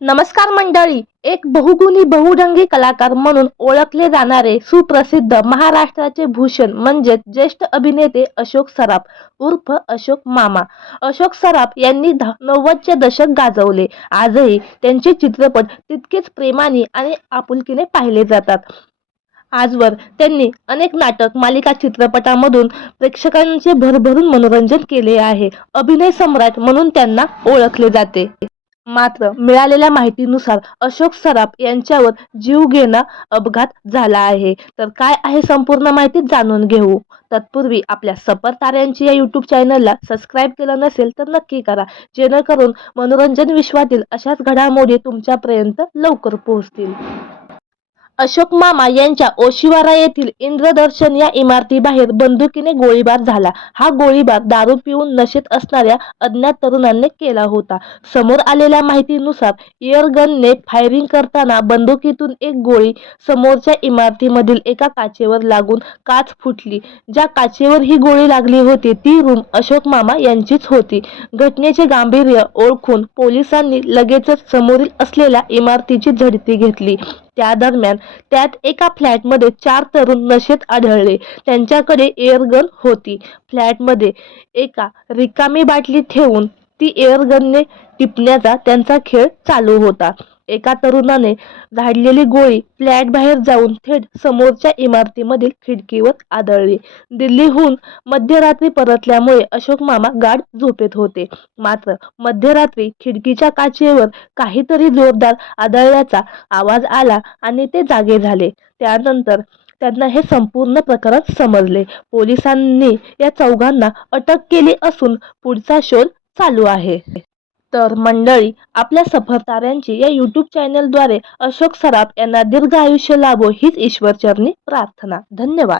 नमस्कार मंडळी. एक बहुगुणी बहुरंगी कलाकार म्हणून ओळखले जाणारे सुप्रसिद्ध महाराष्ट्राचे भूषण म्हणजे ज्येष्ठ अभिनेते अशोक सराफ उर्फ अशोक मामा. अशोक सराफ यांनी 90चे दशक गाजवले. आजही त्यांचे चित्रपट तितकेच प्रेमाने आणि आपुलकीने पाहिले जातात. आजवर त्यांनी अनेक नाटक, मालिका, चित्रपटांमधून प्रेक्षकांचे भरभरून मनोरंजन केले आहे. अभिनय सम्राट म्हणून त्यांना ओळखले जाते. मात्र मिळालेल्या माहितीनुसार अशोक सराफ यांच्यावर जीवघेणा अपघात झाला आहे. तर काय आहे संपूर्ण माहिती जाणून घेऊ. तत्पूर्वी आपल्या सफर ताऱ्यांची या यूट्यूब चॅनलला सबस्क्राईब केलं नसेल तर नक्की करा, जेणेकरून मनोरंजन विश्वातील अशाच घडामोडी तुमच्यापर्यंत लवकर पोहोचतील. अशोक मामा यांच्या ओशिवारा येथील इंद्रदर्शन या इमारतीबाहेर बंदुकीने गोळीबार झाला. हा गोळीबार दारू पिऊन नशेत असणाऱ्या अज्ञात तरुणांनी केला होता. समोर आलेल्या माहितीनुसार एअरगनने फायरिंग करताना बंदुकीतून एक गोळी समोरच्या इमारतीमधील एका काचेवर लागून काच फुटली. ज्या काचेवर ही गोळी लागली होती ती रूम अशोक मामा यांचीच होती. घटनेचे गांभीर्य ओळखून पोलिसांनी लगेचच समोरील असलेल्या इमारतीची झडती घेतली. त्या दरम्यान त्यात एका फ्लॅटमध्ये 4 तरुण नशेत आढळले. त्यांच्याकडे एअरगन होती. फ्लॅटमध्ये एका रिकामी बाटली ठेवून ती एअरगनने टिपण्याचा त्यांचा खेळ चालू होता. एका तरुणाने झाडलेली गोळी फ्लॅटबाहेर जाऊन थेट समोरच्या इमारतीमधील खिडकीवर आदळली. दिल्लीहून मध्यरात्री परतल्यामुळे अशोक मामा गाढ झोपेत होते. मात्र मध्यरात्री खिडकीच्या काचेवर काहीतरी जोरदार आदळल्याचा आवाज आला आणि ते जागे झाले. त्यानंतर त्यांना हे संपूर्ण प्रकरण समजले. पोलिसांनी या चौघांना अटक केली असून पुढचा शोध चालू आहे. तर मंडळी, आपल्या सफर ताऱ्यांची या यूट्यूब चॅनलद्वारे अशोक सराफ यांना दीर्घ आयुष्य लाभो हीच ईश्वरचरणी प्रार्थना. धन्यवाद.